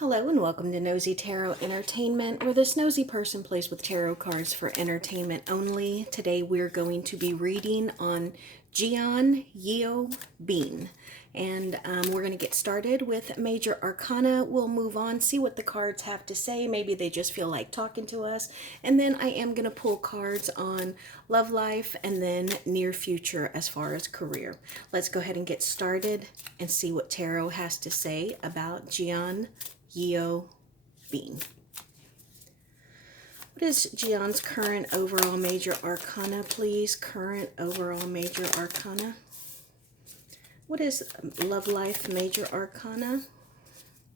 Hello and welcome to Nosy Tarot Entertainment, where this nosy person plays with tarot cards for entertainment only. Today we're going to be reading on Jeon Yeo Been. And we're going to get started with Major Arcana. We'll move on, see what the cards have to say. Maybe they just feel like talking to us. And then I am going to pull cards on love life and then near future as far as career. Let's go ahead and get started and see what tarot has to say about Jeon Yeo Been. What is Jeon's current overall major arcana, please? Current overall major arcana. What is love life major arcana?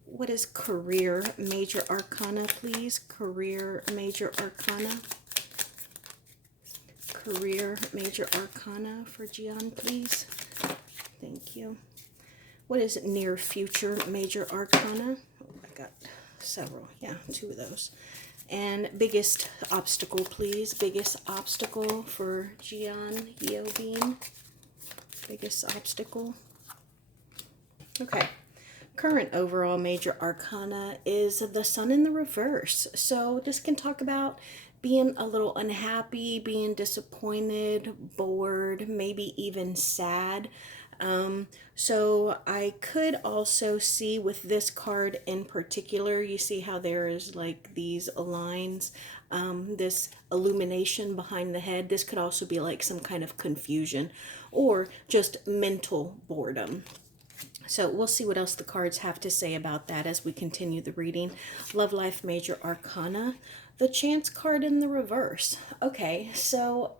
What is career major arcana, please? Career major arcana. Career major arcana for Jeon, please. Thank you. What is near future major arcana? I got several. Yeah, two of those. And biggest obstacle, please. Biggest obstacle for Jeon Yeo Been. Biggest obstacle. Okay. Current overall major arcana is the Sun in the reverse. So this can talk about being a little unhappy, being disappointed, bored, maybe even sad. So I could also see with this card in particular, you see how there is like these lines, this illumination behind the head. This could also be like some kind of confusion or just mental boredom. So we'll see what else the cards have to say about that as we continue the reading. Love Life Major Arcana, the Chance card in the reverse. Okay, so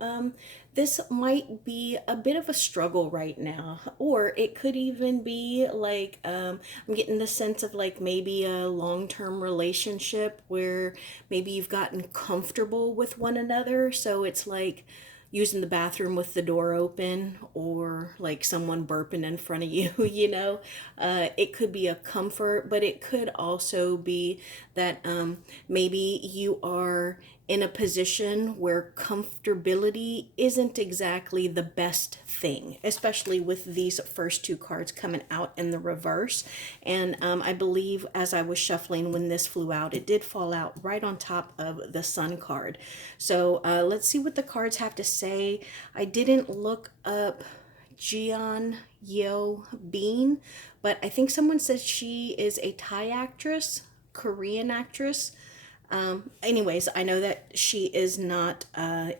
this might be a bit of a struggle right now, or it could even be like, I'm getting the sense of like maybe a long-term relationship where maybe you've gotten comfortable with one another. So it's like using the bathroom with the door open or like someone burping in front of you, you know. It could be a comfort, but it could also be that maybe you are in a position where comfortability isn't exactly the best thing, especially with these first two cards coming out in the reverse. And I believe as I was shuffling when this flew out, it did fall out right on top of the Sun card. So let's see what the cards have to say. I didn't look up Jeon Yeo Been, but I think someone said she is a Thai actress, Korean actress. Anyways, I know that she is not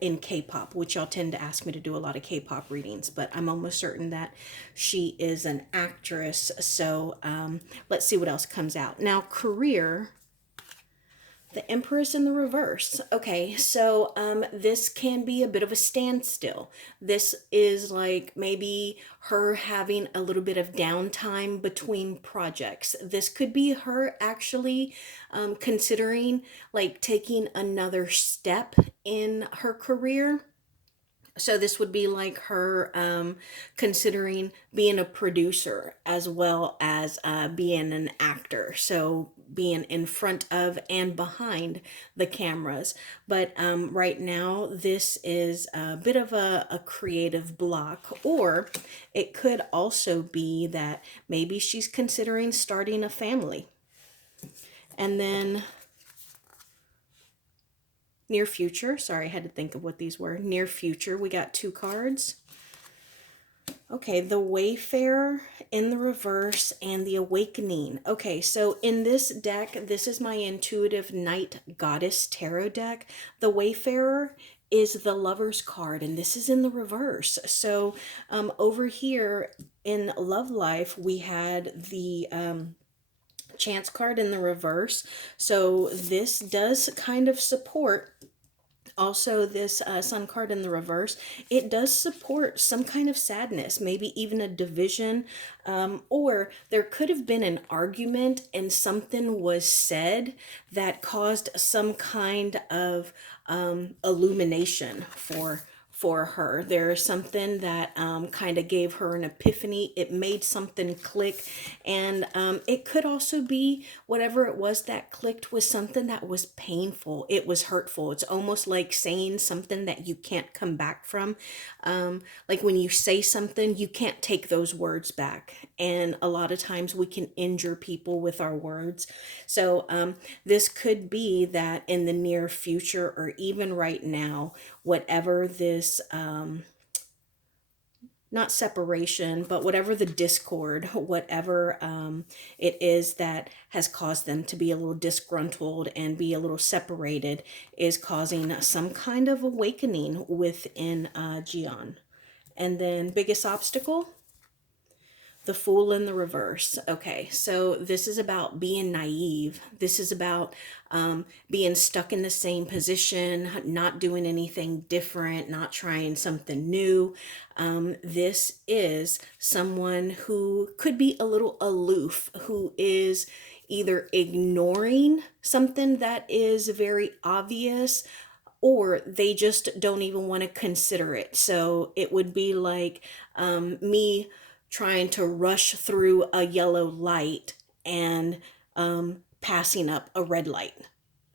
in K-pop, which y'all tend to ask me to do a lot of K-pop readings, but I'm almost certain that she is an actress. So let's see what else comes out. Now, career, the Empress in the reverse. Okay, so this can be a bit of a standstill. This is like maybe her having a little bit of downtime between projects. This could be her actually considering like taking another step in her career. So this would be like her considering being a producer as well as being an actor. So being in front of and behind the cameras. But right now, this is a bit of a creative block. Or it could also be that maybe she's considering starting a family. And then near future, sorry, I had to think of what these were. Near future, we got two cards. Okay, the Wayfarer in the reverse and the Awakening. Okay, so in this deck, this is my intuitive Night Goddess Tarot deck. The Wayfarer is the Lover's card, and this is in the reverse. So over here in Love Life, we had the Chance card in the reverse. So this does kind of support also this Sun card in the reverse. It does support some kind of sadness, maybe even a division, or there could have been an argument and something was said that caused some kind of illumination for her. There is something that kind of gave her an epiphany. It made something click. And it could also be whatever it was that clicked was something that was painful. It was hurtful. It's almost like saying something that you can't come back from. Like when you say something, you can't take those words back. And a lot of times we can injure people with our words. So this could be that in the near future or even right now, whatever this not separation, but whatever the discord, whatever it is that has caused them to be a little disgruntled and be a little separated, is causing some kind of awakening within Jeon. And then biggest obstacle, the Fool in the Reverse. Okay, so this is about being naive. This is about being stuck in the same position, not doing anything different, not trying something new. This is someone who could be a little aloof, who is either ignoring something that is very obvious, or they just don't even want to consider it. So it would be like me trying to rush through a yellow light and passing up a red light.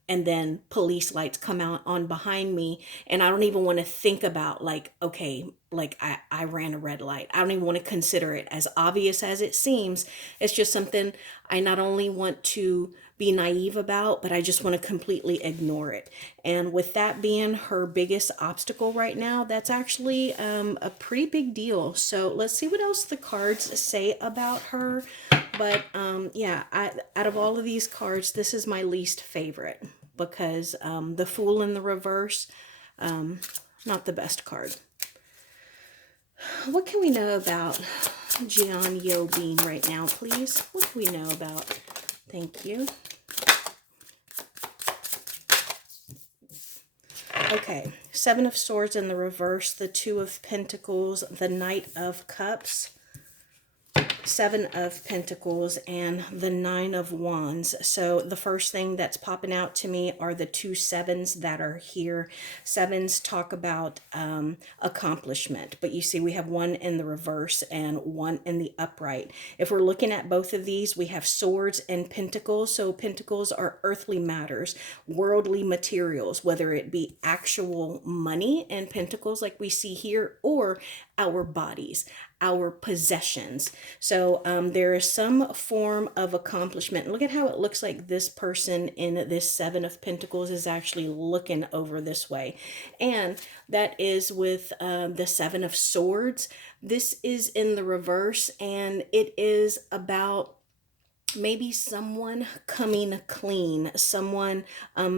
And then police lights come out on behind me, and I don't even want to think about, like, okay, like I ran a red light. I don't even want to consider it, as obvious as it seems. It's just something I not only want to be naive about, but I just want to completely ignore it. And with that being her biggest obstacle right now, that's actually a pretty big deal. So let's see what else the cards say about her. But yeah, out of all of these cards, this is my least favorite, because the Fool in the Reverse, not the best card. What can we know about Jeon Yeo Been right now, please? What can we know about? Thank you. Okay, Seven of Swords in the reverse, the Two of Pentacles, the Knight of Cups, Seven of Pentacles, and the Nine of Wands. So the first thing that's popping out to me are the two sevens that are here. Sevens talk about accomplishment, but you see we have one in the reverse and one in the upright. If we're looking at both of these, we have swords and pentacles. So pentacles are earthly matters, worldly materials, whether it be actual money and pentacles like we see here, or our bodies, our possessions. So there is some form of accomplishment. Look at how it looks like this person in this Seven of Pentacles is actually looking over this way. And that is with the Seven of Swords. This is in the reverse, and it is about maybe someone coming clean, someone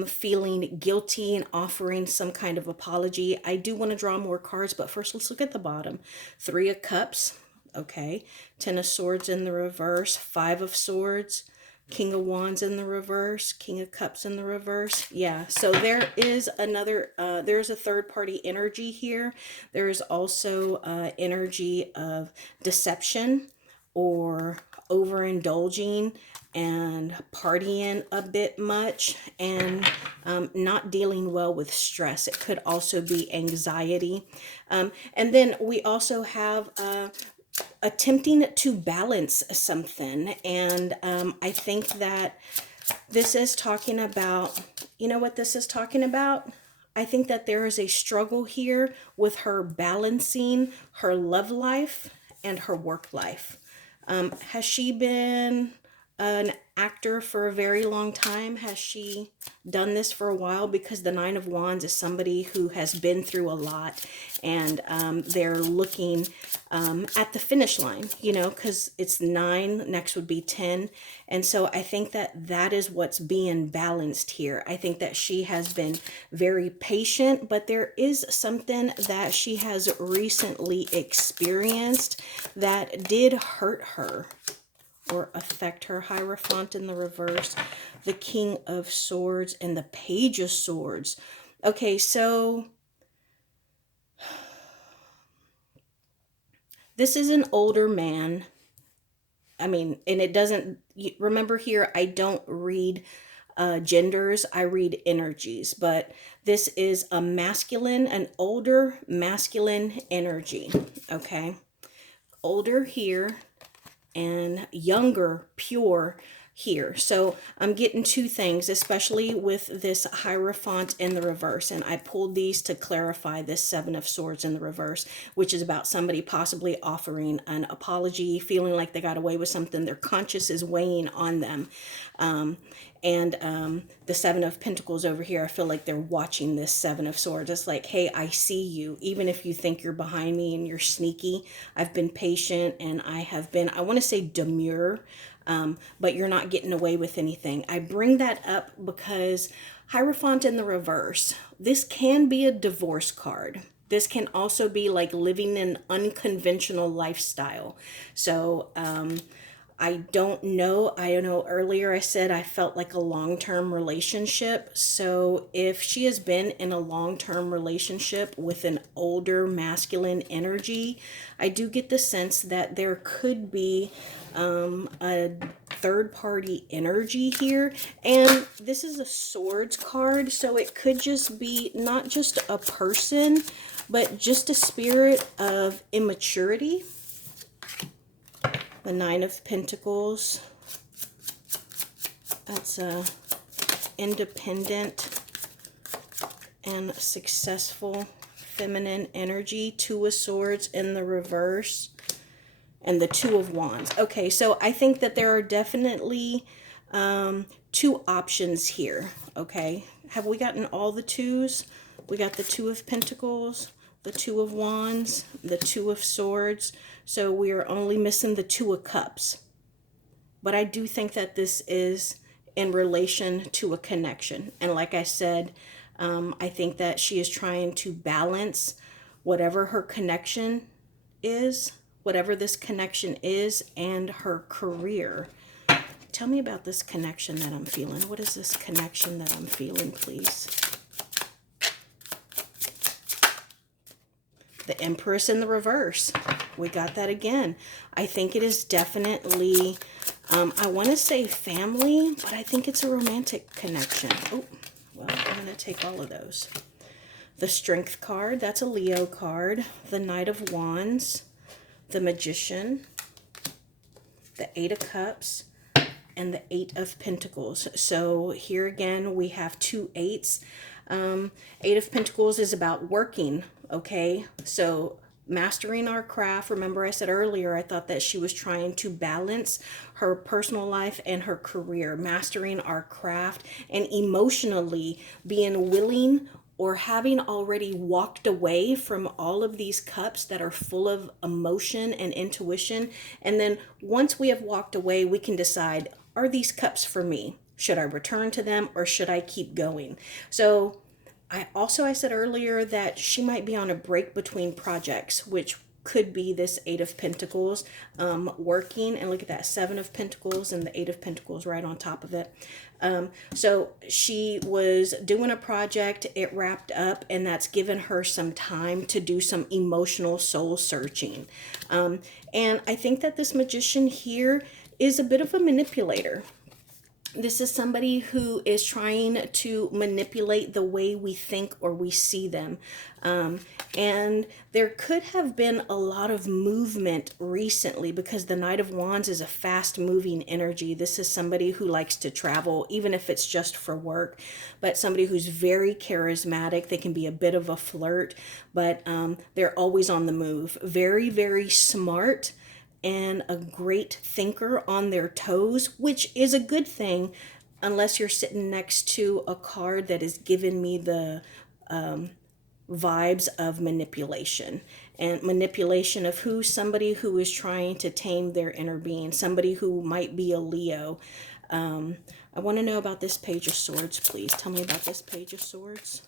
feeling guilty and offering some kind of apology. I do want to draw more cards, but first let's look at the bottom. Three of Cups, okay. Ten of Swords in the reverse, Five of Swords, King of Wands in the reverse, King of Cups in the reverse. Yeah, so there is another, there's a third party energy here. There is also energy of deception, or overindulging and partying a bit much, and not dealing well with stress. It could also be anxiety. And then we also have attempting to balance something. And I think that this is talking about, you know what this is talking about? I think that there is a struggle here with her balancing her love life and her work life. Has she been an actor for a very long time? Has she done this for a while? Because the Nine of Wands is somebody who has been through a lot, and they're looking at the finish line, you know, because it's 9, next would be 10. And so I think that that is what's being balanced here. I think that she has been very patient, but there is something that she has recently experienced that did hurt her or affect her. Hierophant in the reverse, the King of Swords, and the Page of Swords. Okay, so this is an older man. I mean, and it doesn't, remember here, I don't read genders, I read energies, but this is a masculine, an older masculine energy, okay? Older here and younger, pure here. So I'm getting two things, especially with this Hierophant in the reverse. And I pulled these to clarify this Seven of Swords in the reverse, which is about somebody possibly offering an apology, feeling like they got away with something. Their conscience is weighing on them. The Seven of Pentacles over here, I feel like they're watching this Seven of Swords. It's like, hey, I see you. Even if you think you're behind me and you're sneaky, I've been patient and I have been, I want to say demure, but you're not getting away with anything. I bring that up because Hierophant in the reverse, this can be a divorce card. This can also be like living an unconventional lifestyle. So, I don't know. I know earlier I said I felt like a long-term relationship. So if she has been in a long-term relationship with an older masculine energy, I do get the sense that there could be a third-party energy here. And this is a swords card, so it could just be not just a person, but just a spirit of immaturity. The Nine of Pentacles, that's a independent and successful feminine energy. Two of Swords in the reverse, and the Two of Wands. Okay, so I think that there are definitely two options here, okay? Have we gotten all the twos? We got the Two of Pentacles, the Two of Wands, the Two of Swords. So we are only missing the Two of Cups. But I do think that this is in relation to a connection. And like I said, I think that she is trying to balance whatever her connection is, whatever this connection is, and her career. Tell me about this connection that I'm feeling. What is this connection that I'm feeling, please? The Empress in the reverse. We got that again. I think it is definitely, I want to say family, but I think it's a romantic connection. Oh, well, I'm going to take all of those. The Strength card, that's a Leo card. The Knight of Wands, the Magician, the Eight of Cups, and the Eight of Pentacles. So here again, we have two eights. Eight of Pentacles is about working, okay? So mastering our craft. Remember I said earlier, I thought that she was trying to balance her personal life and her career, mastering our craft and emotionally being willing or having already walked away from all of these cups that are full of emotion and intuition. And then once we have walked away, we can decide, are these cups for me? Should I return to them or should I keep going? So I said earlier that she might be on a break between projects, which could be this Eight of Pentacles working. And look at that, Seven of Pentacles and the Eight of Pentacles right on top of it. So she was doing a project, it wrapped up, and that's given her some time to do some emotional soul searching. And I think that this Magician here is a bit of a manipulator. This is somebody who is trying to manipulate the way we think or we see them. And there could have been a lot of movement recently because the Knight of Wands is a fast moving energy. This is somebody who likes to travel, even if it's just for work, but somebody who's very charismatic. They can be a bit of a flirt, but they're always on the move. Very, very smart and a great thinker on their toes, which is a good thing unless you're sitting next to a card that is giving me the vibes of manipulation. And manipulation of who? Somebody who is trying to tame their inner being, somebody who might be a Leo. I want to know about this Page of Swords, please. Tell me about this Page of Swords.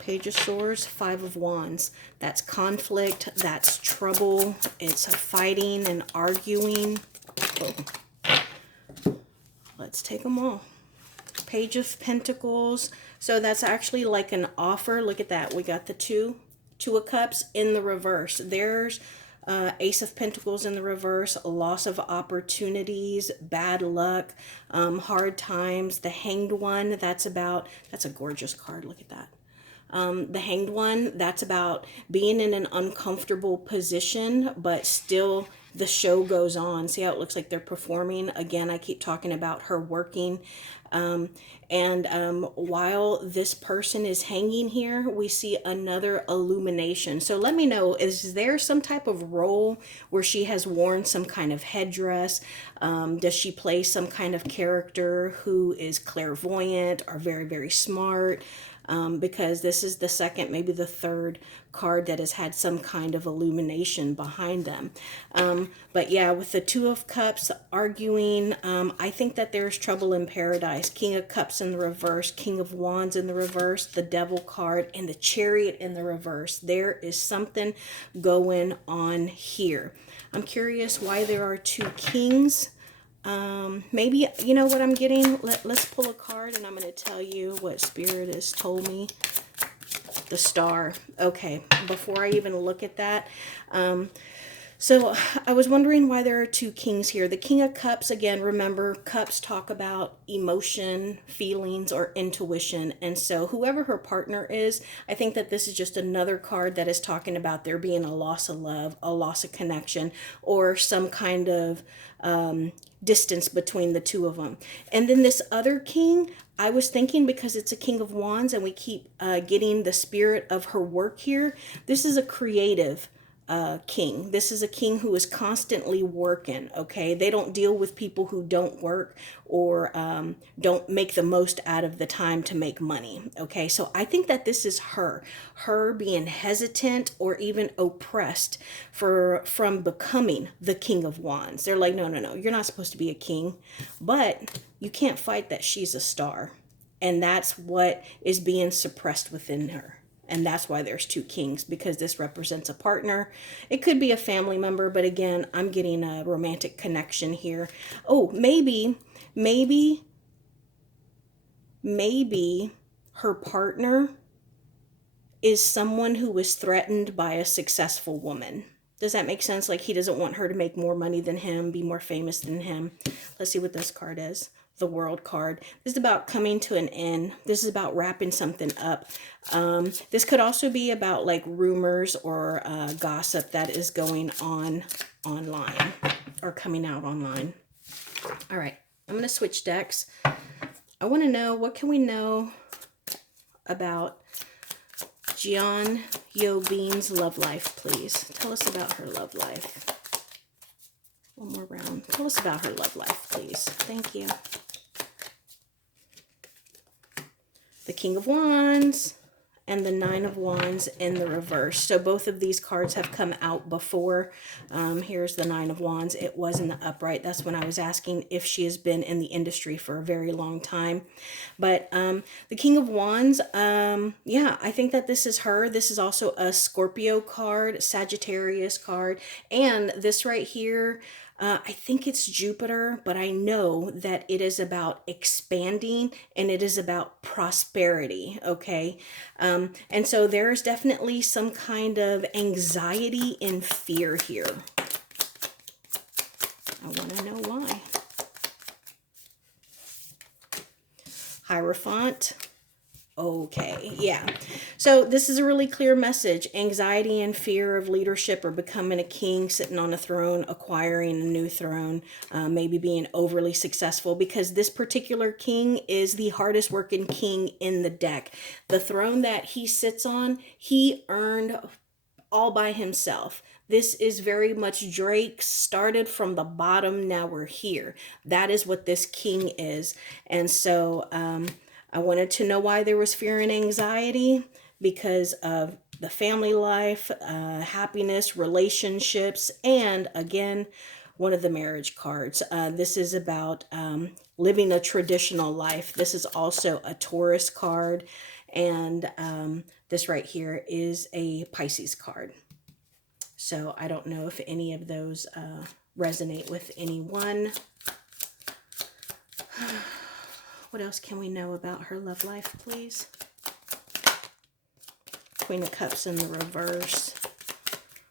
Page of Swords, Five of Wands. That's conflict, that's trouble, it's a fighting and arguing. Oh. Let's take them all. Page of Pentacles. So that's actually like an offer. Look at that. We got the two Two of Cups in the reverse. There's Ace of Pentacles in the reverse, loss of opportunities, bad luck, hard times. The Hanged One, that's a gorgeous card. Look at that. The Hanged One, that's about being in an uncomfortable position, but still the show goes on. See how it looks like they're performing? Again, I keep talking about her working. While this person is hanging here, we see another illumination. So let me know, is there some type of role where she has worn some kind of headdress? Does she play some kind of character who is clairvoyant or very, very smart? Because this is the second, maybe the third card that has had some kind of illumination behind them. But yeah, with the Two of Cups arguing, I think that there's trouble in paradise. King of Cups in the reverse, King of Wands in the reverse, the Devil card, and the Chariot in the reverse. There is something going on here. I'm curious why there are two kings. Maybe, you know what I'm getting? Let's pull a card and I'm going to tell you what Spirit has told me. The Star. Okay, before I even look at that, so I was wondering why there are two kings here. The King of Cups, again, remember, cups talk about emotion, feelings, or intuition. And so whoever her partner is, I think that this is just another card that is talking about there being a loss of love, a loss of connection, or some kind of distance between the two of them. And then this other king, I was thinking, because it's a King of Wands and we keep getting the spirit of her work here, this is a creative king. This is a king who is constantly working, okay? They don't deal with people who don't work or don't make the most out of the time to make money, okay? So I think that this is her being hesitant or even oppressed from becoming the King of Wands. They're like, no, you're not supposed to be a king, but you can't fight that she's a star. And that's what is being suppressed within her. And that's why there's two kings, because this represents a partner. It could be a family member, but again, I'm getting a romantic connection here. Oh, maybe her partner is someone who was threatened by a successful woman. Does that make sense? Like, he doesn't want her to make more money than him, be more famous than him. Let's see what this card is. The World card. This is about coming to an end. This is about wrapping something up. This could also be about like rumors or gossip that is going on online or coming out online. All right, I'm going to switch decks. I want to know, what can we know about Jeon Yeo Been's love life, please? Tell us about her love life. One more round. Tell us about her love life, please. Thank you. The King of Wands and the Nine of Wands in the reverse. So both of these cards have come out before. Here's the Nine of Wands. It was in the upright. That's when I was asking if she has been in the industry for a very long time. But the King of Wands, yeah, I think that this is her. This is also a Scorpio card, Sagittarius card. And this right here, I think it's Jupiter, but I know that it is about expanding and it is about prosperity, okay? And so there's definitely some kind of anxiety and fear here. I want to know why. Hierophant. Okay, yeah. So this is a really clear message. Anxiety and fear of leadership or becoming a king, sitting on a throne, acquiring a new throne, maybe being overly successful, because this particular king is the hardest working king in the deck. The throne that he sits on, he earned all by himself. This is very much Drake, started from the bottom, now we're here. That is what this king is. And so I wanted to know why there was fear and anxiety, because of the family life, happiness, relationships, and again, one of the marriage cards. This is about living a traditional life. This is also a Taurus card, and this right here is a Pisces card. So I don't know if any of those resonate with anyone. What else can we know about her love life, please? Queen of Cups in the reverse.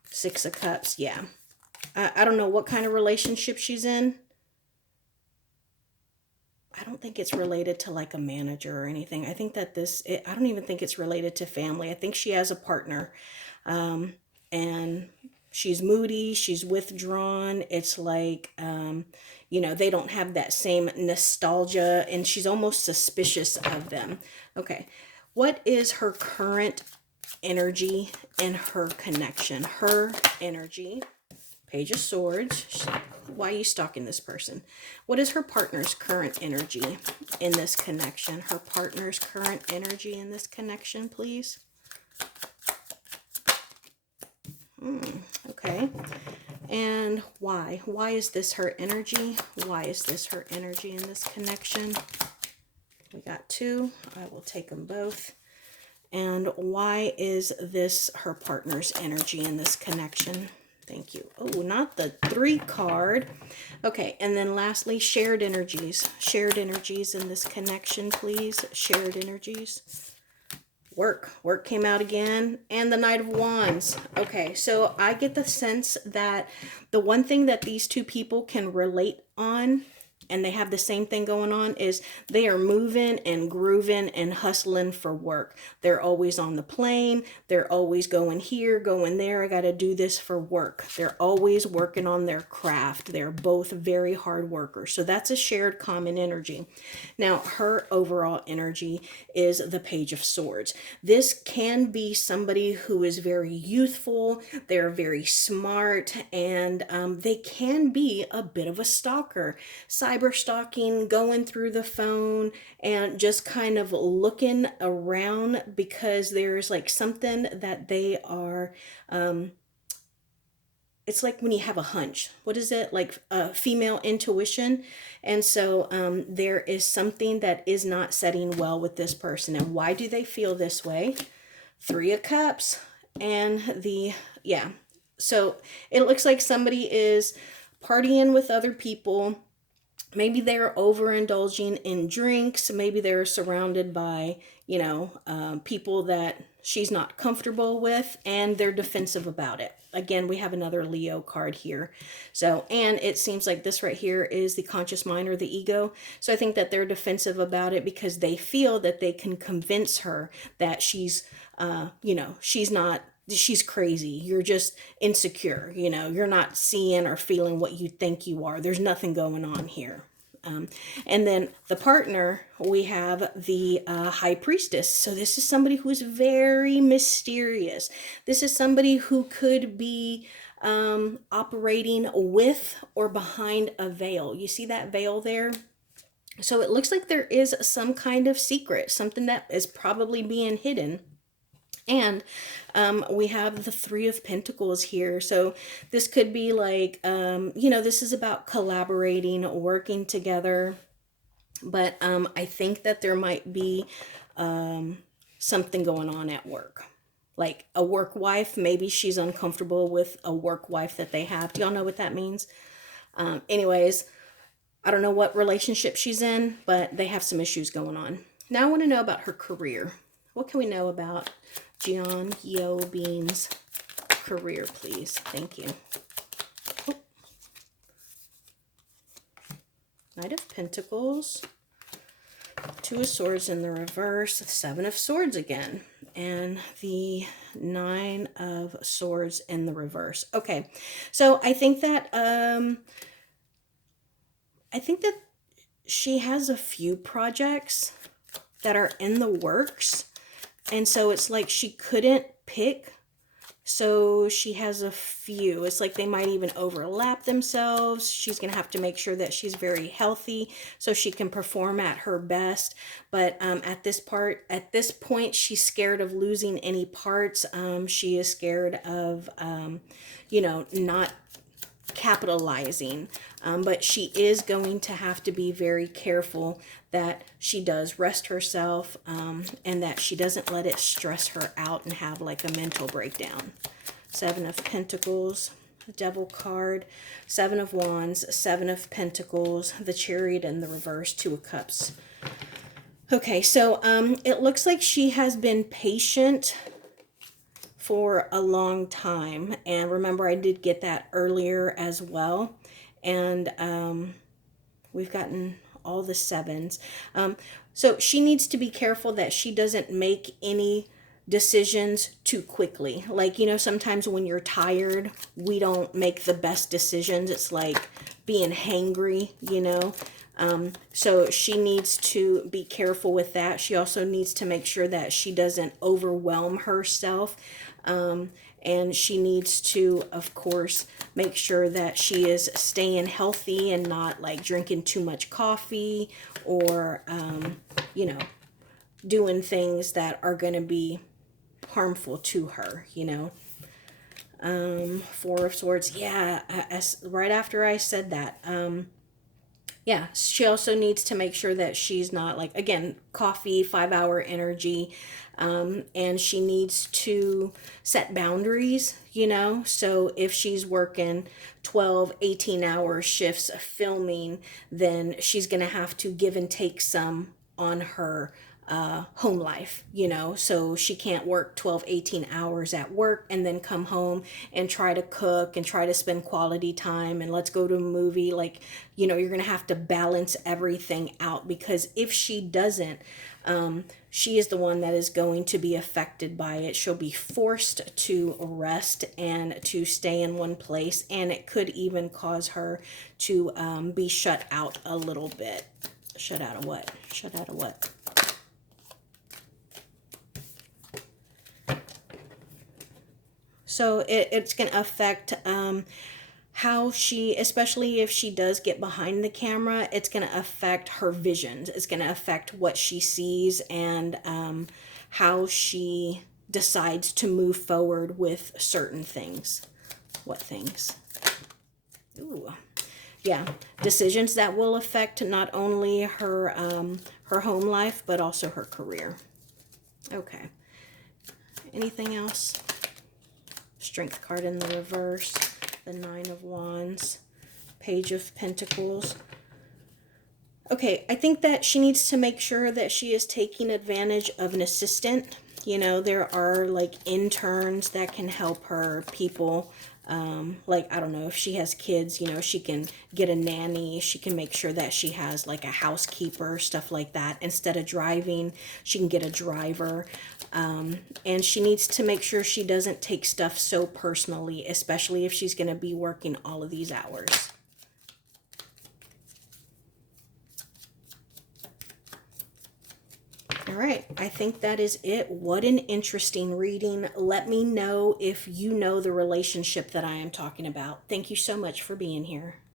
Six of Cups, yeah. I don't know what kind of relationship she's in. I don't think it's related to like a manager or anything. I think that I don't even think it's related to family. I think she has a partner. And she's moody, she's withdrawn. It's like, you know, they don't have that same nostalgia, and she's almost suspicious of them. Okay, what is her current energy in her connection? Her energy. Page of Swords. Why are you stalking this person? What is her partner's current energy in this connection? Her partner's current energy in this connection, please. Okay. And why? Why is this her energy? Why is this her energy in this connection? We got two. I will take them both. And why is this her partner's energy in this connection? Thank you. Oh, not the 3 card. Okay, and then lastly, shared energies. Shared energies in this connection, please. Shared energies. Work. Work came out again. And the Knight of Wands. Okay, so I get the sense that the one thing that these two people can relate on, and they have the same thing going on, is they are moving and grooving and hustling for work. They're always on the plane. They're always going here, going there. I got to do this for work. They're always working on their craft. They're both very hard workers. So that's a shared common energy. Now, her overall energy is the Page of Swords. This can be somebody who is very youthful. They're very smart, and they can be a bit of a stalker. Cyber stalking, going through the phone and just kind of looking around because there's like something that they are, it's like when you have a hunch. What is it? Like female intuition. And so there is something that is not setting well with this person. And why do they feel this way? 3 of Cups and yeah. So it looks like somebody is partying with other people. Maybe they're overindulging in drinks. Maybe they're surrounded by, you know, people that she's not comfortable with, and they're defensive about it. Again, we have another Leo card here. So, and it seems like this right here is the conscious mind or the ego. So I think that they're defensive about it because they feel that they can convince her that she's, you know, she's crazy. You're just insecure. You know, you're not seeing or feeling what you think you are. There's nothing going on here. And then the partner, we have the High Priestess. So this is somebody who is very mysterious. This is somebody who could be operating with or behind a veil. You see that veil there? So it looks like there is some kind of secret, something that is probably being hidden. And we have the 3 of Pentacles here. So this could be like, you know, this is about collaborating, working together. But I think that there might be something going on at work. Like a work wife, maybe she's uncomfortable with a work wife that they have. Do y'all know what that means? Anyways, I don't know what relationship she's in, but they have some issues going on. Now I want to know about her career. What can we know about Jeon Yeo Been's career, please? Thank you. Oh. Knight of Pentacles, 2 of Swords in the reverse, 7 of Swords again, and the 9 of Swords in the reverse. Okay, so I think that she has a few projects that are in the works. And so it's like she couldn't pick. So she has a few. It's like they might even overlap themselves. She's going to have to make sure that she's very healthy so she can perform at her best. But at this point, she's scared of losing any parts. She is scared of, you know, not capitalizing. But she is going to have to be very careful that she does rest herself and that she doesn't let it stress her out and have like a mental breakdown. 7 of Pentacles, the Devil card, 7 of Wands, 7 of Pentacles, the Chariot in the reverse, 2 of Cups. Okay, so it looks like she has been patient for a long time. And remember, I did get that earlier as well. And we've gotten all the 7s. So she needs to be careful that she doesn't make any decisions too quickly. Like, you know, sometimes when you're tired, we don't make the best decisions. It's like being hangry, you know. So she needs to be careful with that. She also needs to make sure that she doesn't overwhelm herself. And she needs to, of course, make sure that she is staying healthy and not like drinking too much coffee or, you know, doing things that are going to be harmful to her, you know. 4 of Swords. Yeah, right after I said that. Yeah, she also needs to make sure that she's not like, again, coffee, 5-hour energy. And she needs to set boundaries, you know. So if she's working 12, 18-hour shifts of filming, then she's going to have to give and take some on her home life, you know. So she can't work 12, 18 hours at work and then come home and try to cook and try to spend quality time and let's go to a movie. Like, you know, you're going to have to balance everything out, because if she doesn't, she is the one that is going to be affected by it. She'll be forced to rest and to stay in one place, and it could even cause her to be shut out a little bit. Shut out of what? Shut out of what? So it's going to affect how she, especially if she does get behind the camera, it's going to affect her visions. It's going to affect what she sees and how she decides to move forward with certain things. What things? Ooh. Yeah, decisions that will affect not only her her home life, but also her career. Okay. Anything else? Strength card in the reverse, the 9 of Wands, Page of Pentacles. Okay, I think that she needs to make sure that she is taking advantage of an assistant. You know, there are like interns that can help her, people. Like, I don't know, if she has kids, you know, she can get a nanny. She can make sure that she has like a housekeeper, stuff like that. Instead of driving, she can get a driver. And she needs to make sure she doesn't take stuff so personally, especially if she's going to be working all of these hours. All right, I think that is it. What an interesting reading. Let me know if you know the relationship that I am talking about. Thank you so much for being here.